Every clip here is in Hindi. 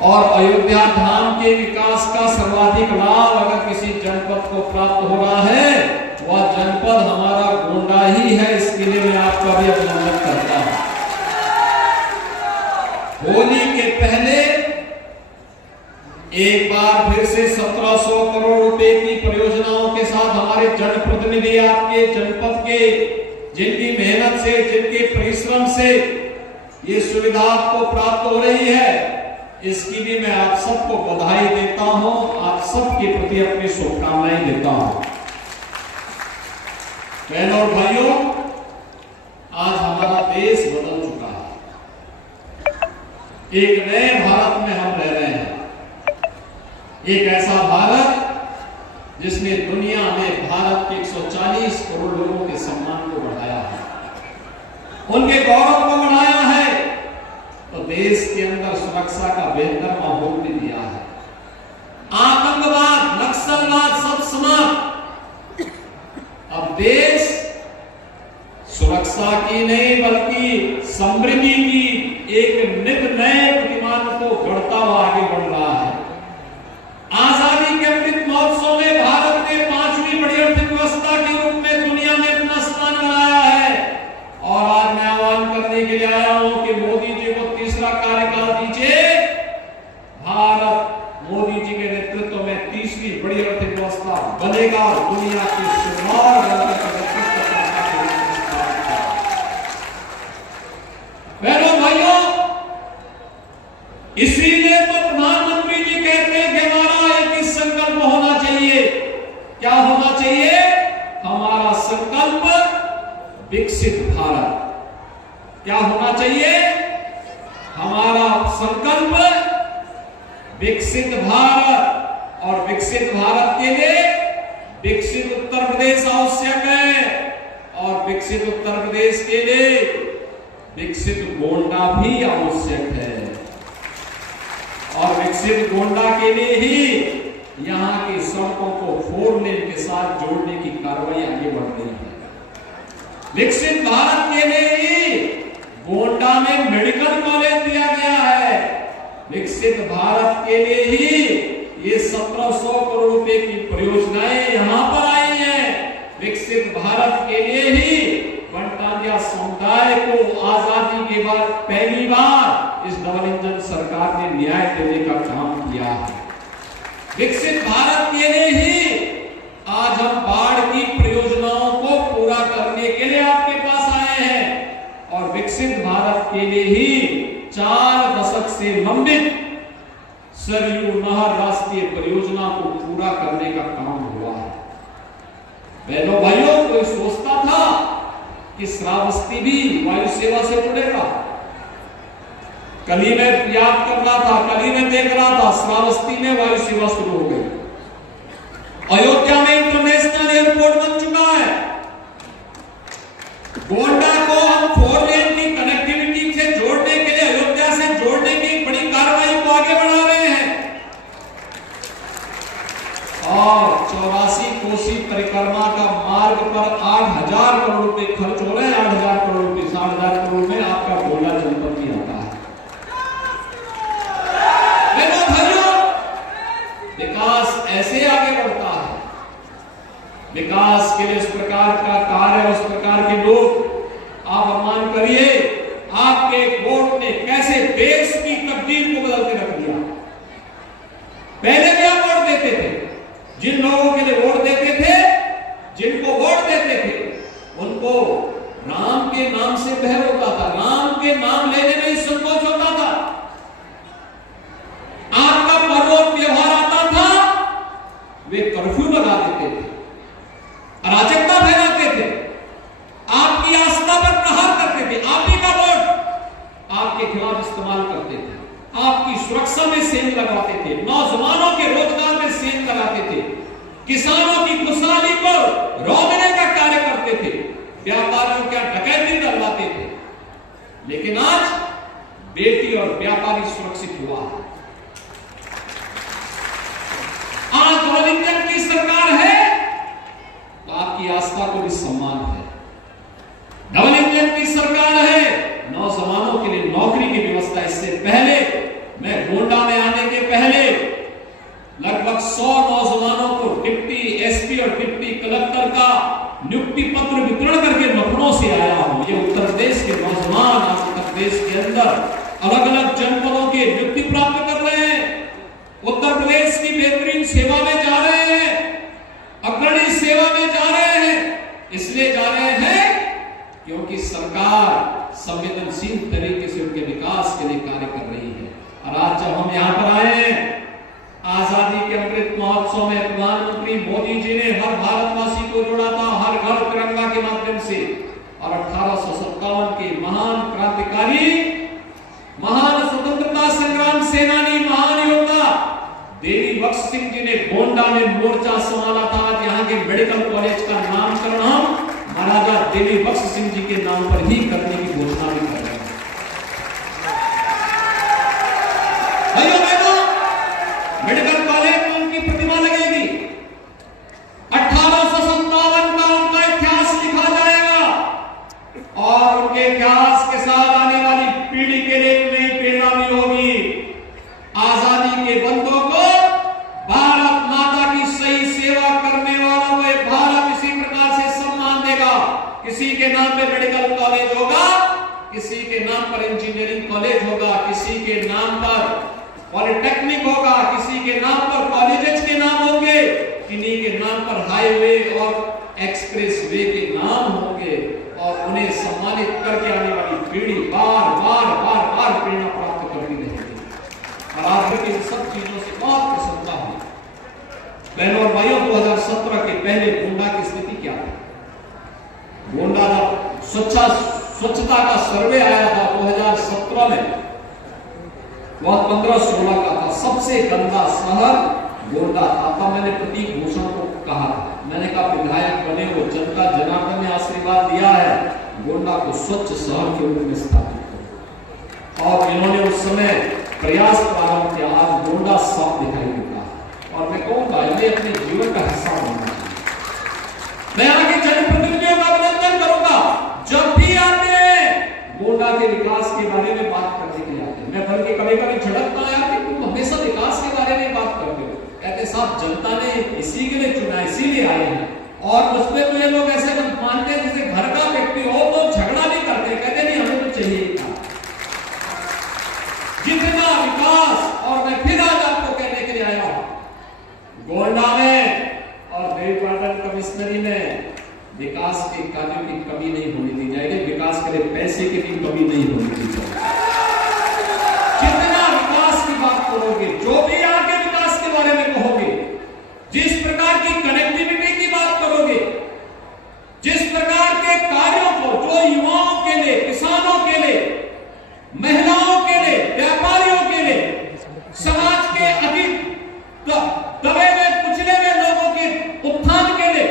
और अयोध्या धाम के विकास का सर्वाधिक लाभ अगर किसी जनपद को प्राप्त हो रहा है, वह जनपद हमारा गोंडा ही है। इसके लिए मैं आपका भी अभिनंदन करता हूं। होली के पहले एक बार फिर से 1700 करोड़ रुपए की परियोजनाओं के साथ हमारे जनप्रतिनिधि आपके जनपद के, जिनकी मेहनत से, जिनके परिश्रम से ये सुविधा आपको प्राप्त हो रही है, इसकी भी मैं आप सबको बधाई देता हूं। आप सबके प्रति अपनी शुभकामनाएं देता हूं। बहनों और भाइयों, आज हमारा देश बदल चुका है। एक नए भारत में हम रह रहे हैं। एक ऐसा भारत जिसने दुनिया में भारत के 140 करोड़ लोगों के सम्मान को बढ़ाया है, उनके गौरव को बढ़ाया है, तो देश के अंदर सुरक्षा का बेहतर माहौल भी दिया है। आतंकवाद, नक्सलवाद सब समाप्त। अब देश सुरक्षा की नहीं बल्कि समृद्धि की एक नित नए प्रतिमान को गढ़ता हुआ आगे बढ़ रहा है। आजादी के अमृत महोत्सव में भारत ने 5वीं बड़ी अर्थव्यवस्था के रूप में दुनिया में अपना स्थान बनाया है। और आज मैं आह्वान करने के लिए आया हूं कि मोदी जी को तीसरा कार्यकाल दीजिए। भारत मोदी जी के नेतृत्व में तीसरी बड़ी अर्थव्यवस्था बनेगा और दुनिया की बहनों भाइयों, इसीलिए तो प्रधानमंत्री जी कहते हैं कि हमारा एक ही संकल्प होना चाहिए। क्या होना चाहिए? हमारा संकल्प विकसित भारत। क्या होना चाहिए? हमारा संकल्प विकसित भारत। और विकसित भारत के लिए विकसित उत्तर प्रदेश आवश्यक है, और विकसित उत्तर प्रदेश के लिए विकसित गोंडा भी आवश्यक है। और विकसित गोंडा के लिए ही यहां की सड़कों को 4 लेन के साथ जोड़ने की कार्रवाई आगे बढ़ रही है। विकसित भारत के लिए ही गोंडा में मेडिकल कॉलेज दिया गया है। विकसित भारत के लिए ही ये 1700 करोड़ रुपए की परियोजनाएं यहां पर आई हैं। विकसित भारत के लिए ही वनटांगिया समुदाय को आजादी के बाद पहली बार इस डबल इंजन सरकार ने न्याय देने का काम किया है। विकसित भारत के लिए ही आज हम बाढ़ की परियोजनाओं को पूरा करने के लिए आपके पास आए हैं। और विकसित भारत के लिए ही 4 दशक से लंबित सरयू नहर राष्ट्रीय परियोजना को पूरा करने का काम हुआ है। बहनों भाइयों, कोई सोचता था कि श्रावस्ती भी वायु सेवा से जुड़ेगा? कल ही मैं याद कर रहा था, कल ही मैं देख रहा था, श्रावस्ती में वायु सेवा शुरू हो गई। अयोध्या में इंटरनेशनल एयरपोर्ट बन चुका है। गोंडा को हम 4 लेन की कनेक्टिविटी से जोड़ने के लिए, अयोध्या से जोड़ने की बड़ी कार्रवाई को आगे बढ़ा रहे हैं। और 84 कोसी परिक्रमा का मार्ग पर 8000 करोड़ रुपए खर्च हो रहे हैं। 8000 करोड़ रुपए, 60,000 करोड़ में आपका गोंडा जनपद भी आता है। विकास ऐसे आगे बढ़ता है। विकास के लिए उस प्रकार का कार्य, उस प्रकार के लोग आप सम्मान करिए। आपके वोट ने कैसे देश की तकदीर को बदल के रख दिया। पहले क्या वोट देते थे? जिन लोगों के लिए वोट देते थे, जिनको वोट देते थे, उनको राम के नाम से भय होता था, राम के नाम लेने में ही संकोच होता था। आपका पर्व और त्योहार आता था, वे कर्फ्यू लगा देते थे, अराजकता फैलाते थे, आपकी आस्था पर प्रहार करते थे, आप ही का वोट आपके खिलाफ इस्तेमाल करते थे, आपकी सुरक्षा में सेंध लगाते थे, नौजवानों के रोजगार में सेंध लगाते थे, किसानों की खुशहाली को रोकने का कार्य करते थे, व्यापारियों का डकैती करवाते थे। लेकिन आज बेटी और व्यापारी सुरक्षित हुआ है। आज डबल इंजन की सरकार है तो आपकी आस्था को भी सम्मान है। डबल इंजन की सरकार है, नौजवानों के लिए नौकरी की व्यवस्था। इससे पहले मैं गोंडा में आने के पहले लगभग 100 नौजवानों को डिप्टी एसपी और डिप्टी कलेक्टर का नियुक्ति पत्र वितरण करके लखनऊ से आया हूं। ये उत्तर प्रदेश के नौजवान आज उत्तर प्रदेश के अंदर अलग अलग जनपदों के नियुक्ति प्राप्त कर रहे हैं, उत्तर प्रदेश की बेहतरीन सेवा में जा रहे हैं, अग्रणी सेवा में जा रहे हैं। इसलिए जा रहे हैं क्योंकि सरकार संवेदनशील तरीके से उनके विकास के लिए कार्य कर रही है। और आज जब हम यहाँ पर आए हैं, आजादी के अमृत महोत्सव में प्रधानमंत्री मोदी जी ने हर भारतवासी को जोड़ा था, हर घर तिरंगा के माध्यम से। और 1857 के महान क्रांतिकारी, महान स्वतंत्रता संग्राम सेनानी, महान योद्धा देवी बख्श सिंह जी ने गोंडा में मोर्चा संभाला था। आज यहाँ के मेडिकल कॉलेज का नामकरण हम महाराजा देवी बख्श सिंह जी के नाम पर ही करने की घोषणा भी कर रहे हैं। भाइयों बहनों, मेडिकल कॉलेज में उनकी प्रतिमा लगेगी। 1857 का उनका इतिहास लिखा जाएगा और उनके इतिहास के साथ आने वाली पीढ़ी के लिए नई प्रेरणा भी होगी। आजादी के बंदों को, भारत माता की सही सेवा करने वालों को भारत इसी प्रकार से सम्मान देगा। किसी के नाम पे मेडिकल कॉलेज होगा, किसी के नाम पर इंजीनियरिंग कॉलेज होगा, किसी के नाम पर पॉलिटेक्निक होगा, किसी के नाम पर कॉलेजेस के नाम होंगे, किन्हीं के नाम पर हाईवे और एक्सप्रेस वे के नाम होंगे। और उन्हें सम्मानित करके आने वाली पीढ़ी बार बार बार बार प्रेरणा प्राप्त करती रहेगी। और आज भी इन सब चीजों से बहुत प्रसन्नता हुई। बहनों और भाइयों, 2017 के पहले गोंडा की स्थिति क्या थी? गोंडा का स्वच्छता का सर्वे आया था 2017 में, वह 15-16 का था। सबसे गंदा शहर गोंडा था। तब मैंने प्रतीक भूषण को कहा था, मैंने कहा विधायक बने हो, जनता जनार्दन ने आशीर्वाद दिया है, गोंडा को स्वच्छ शहर के रूप में स्थापित करो। और इन्होंने उस समय प्रयास प्रारंभ किया। आज गोंडा साफ दिखाई देता है। और मैं कहूंगा ये अपने जीवन का हिस्सा बनना चाहिए। मैं यहाँ के जनप्रतिनिधियों का अभिनंदन करूंगा, जब भी आते हैं गोंडा के विकास के बारे में बात करने के लिए आते हैं। मैं बल्कि कभी कभी झड़कता है कि तुम हमेशा विकास के बारे में बात करते हो। कहते साहब, जनता ने इसी के लिए चुना, इसीलिए आए हैं। और उसमें तो ये लोग ऐसे मानते हैं जैसे घर का व्यक्ति हो तो झगड़ा नहीं करते, कहते नहीं हमें तो चाहिए था जितना विकास। और मैं फिर आज आपको कहने के लिए आया हूं, गोंडा में और देवीपाटन कमिश्नरी में विकास के कार्यों की कमी नहीं होने दी जाएगी। विकास के लिए पैसे की भी कमी नहीं होने दी जाएगी। जितना विकास की बात करोगे, जो भी आगे विकास के बारे में कहोगे, जिस प्रकार की कनेक्टिविटी की बात करोगे, जिस प्रकार के कार्यों को जो युवाओं के लिए, किसानों के लिए, महिलाओं के लिए, व्यापारियों के लिए, समाज के अधिक दबे हुए कुचले हुए लोगों के उत्थान के लिए,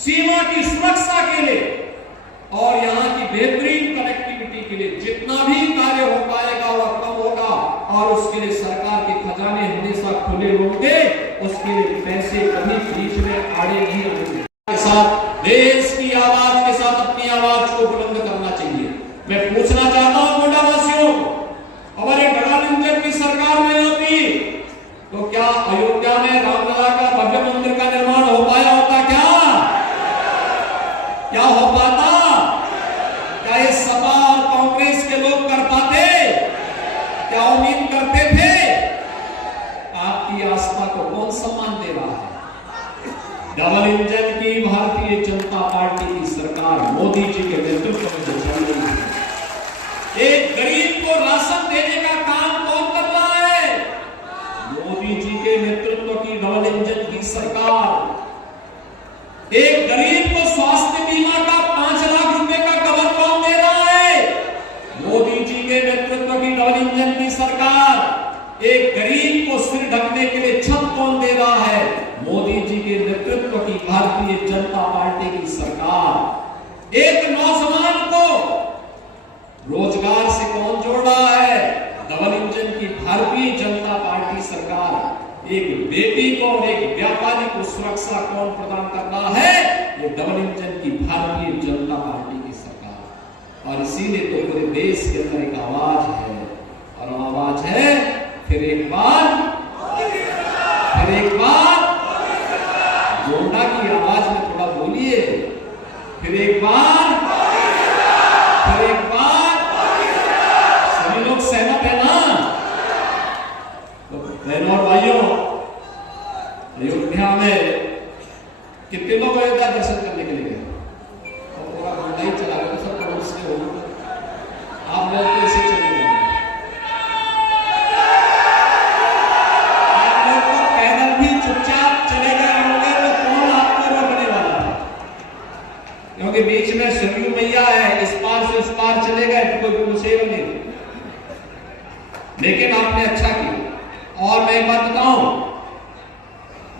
सीमा की सुरक्षा के लिए और यहाँ की बेहतरीन कनेक्टिविटी के लिए जितना भी कार्य हो पाएगा वह कम होगा। और उसके लिए सरकार के खजाने हमेशा खुले होंगे, उसके लिए पैसे कभी बीच में आड़े नहीं आएंगे। के साथ देश की आवाज के साथ अपनी आवाज को बुलंद करना चाहिए। मैं पूछना चाहता हूं गोंडा वासियों को, अगर एक डबल इंजन की सरकार नहीं होती तो क्या अयोध्या में रामलला का भव्य मंदिर का निर्माण हो पाया होता? क्या हो पाता? क्या ये सपा और कांग्रेस के लोग कर पाते? क्या उम्मीद करते थे? आपकी आस्था को कौन सम्मान दे रहा है? डबल इंजन की भारतीय जनता पार्टी की सरकार मोदी जी के नेतृत्व में जो चल रही है, एक गरीब को राशन देने का काम कौन कर रहा है? मोदी जी के नेतृत्व की डबल इंजन की सरकार। एक गरीब को स्वास्थ्य बीमा का 5 लाख रुपए का कवर कौन दे रहा है? मोदी जी के नेतृत्व की डबल इंजन की सरकार। एक गरीब को सिर ढकने के लिए छत कौन दे रहा है? मोदी जी के नेतृत्व की भारतीय जनता पार्टी की सरकार। एक नौजवान को रोजगार से कौन जोड़ रहा है? डबल इंजन की भारतीय जनता पार्टी सरकार। एक बेटी को और एक व्यापारी को सुरक्षा कौन प्रदान कर रहा है? ये डबल इंजन की भारतीय जनता पार्टी की सरकार। और इसीलिए तो पूरे देश के अंदर एक आवाज है, और आवाज है फिर एक बार, फिर एक बार गोंडा की आवाज में थोड़ा बोलिए, फिर एक बार, फिर एक बार। सभी लोग सहमत है ना? तो बहनों और भाइयों, अयोध्या में कितने लोग अयोध्या दर्शन करने के लिए गए? और पूरा गोंडा ही चला गया, सब पड़ोस के हो। आप लोग कैसे चले गए? आप लोग तो पैदल भी चुपचाप चले गए होंगे, तो कौन आपको रोकने वाला है? क्योंकि बीच में सरयू मैया है, इस पार से उस पार चले गए तो कोई पूछेगा नहीं। लेकिन आपने अच्छा किया। और मैं एक बात बताऊं,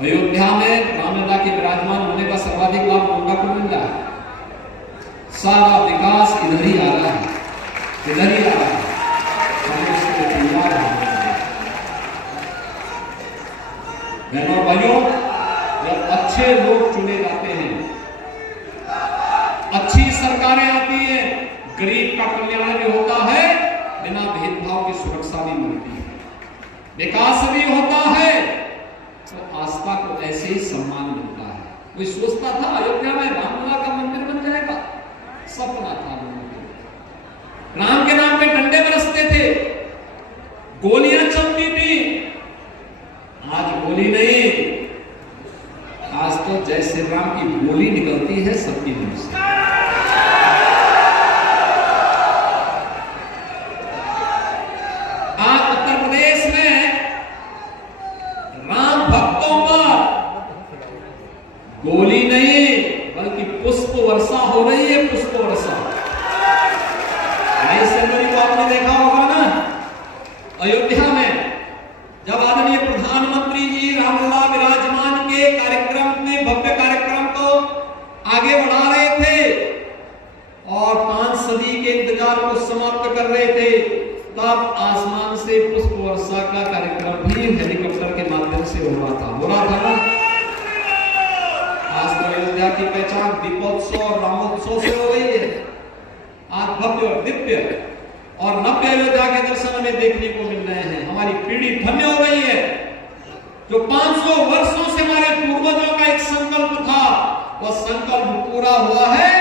अयोध्या में रामलला के विराजमान होने का सर्वाधिक लाभ गोंडा को मिल रहा है। सारा विकास इधर ही आ रहा है, इधर ही आ रहा है। बहनों और भाइयों, जब अच्छे लोग चुने जाते हैं, अच्छी सरकारें आती हैं, गरीब का कल्याण भी होता है, बिना भेदभाव की सुरक्षा भी मिलती है, विकास भी होता है, तो आस्था को ऐसे ही सम्मान मिलता है। कोई सोचता था अयोध्या में रामलला का मंदिर बन जाएगा? सपना था लोगों को। राम के नाम पे डंडे बरसते थे, गोलियां चलती थी। आज गोली नहीं, आज तो जय श्री राम की गोली निकलती है सबकी मुंह से। आज उत्तर प्रदेश में राम भक्तों पर गोली नहीं बल्कि पुष्प वर्षा हो रही है, पुष्प वर्षा। 22 जनवरी को आपने देखा होगा ना, अयोध्या में जब आदरणीय प्रधानमंत्री जी रामलला विराजमान के कार्यक्रम में, भव्य कार्यक्रम को आगे बढ़ा रहे थे और 5 सदी के इंतजार को समाप्त कर रहे थे, तब आसमान से पुष्प वर्षा का कार्यक्रम भी हेलीकॉप्टर के माध्यम से हो रहा था ना। आज तो अयोध्या की पहचान दीपोत्सव और रामोत्सव से हो रही है। आज भव्य और दिव्य और नव्य अयोध्या के दर्शन हमें देखने को मिल रहे हैं। हमारी पीढ़ी धन्य हो रही है। जो 500 वर्षों से हमारे पूर्वजों का एक संकल्प था, वह संकल्प पूरा हुआ है।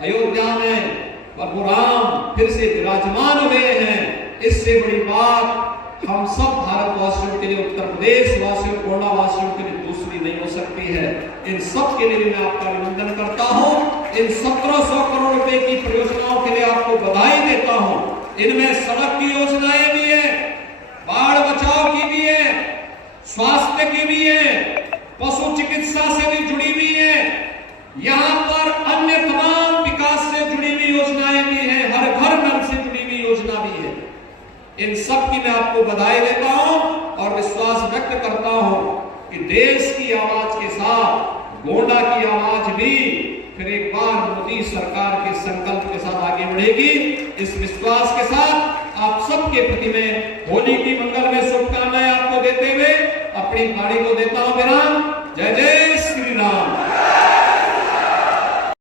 अयोध्या में प्रभु राम फिर से विराजमान हुए हैं। इससे बड़ी बात हम सब भारतवासियों के लिए, उत्तर प्रदेश वासियों, गोंडा वासियों के लिए दूसरी नहीं हो सकती है। इन सब के लिए मैं आपका अभिनंदन करता हूं। इन 1700 करोड़ रुपए की परियोजनाओं के लिए आपको बधाई देता हूं। इनमें सड़क की योजनाएं भी है, बाढ़ बचाव की भी है, स्वास्थ्य की भी है, पशु चिकित्सा से भी जुड़ी हुई है, यहाँ पर अन्य तमाम विकास से जुड़ी हुई योजनाएं भी है, हर घर नल से जुड़ी हुई योजना भी है। इन सब की मैं आपको बधाई देता हूं और विश्वास व्यक्त करता हूं कि देश की आवाज के साथ गोंडा की आवाज भी फिर एक बार मोदी सरकार के संकल्प के साथ आगे बढ़ेगी। इस विश्वास के साथ आप सबके प्रति मैं होली की मंगल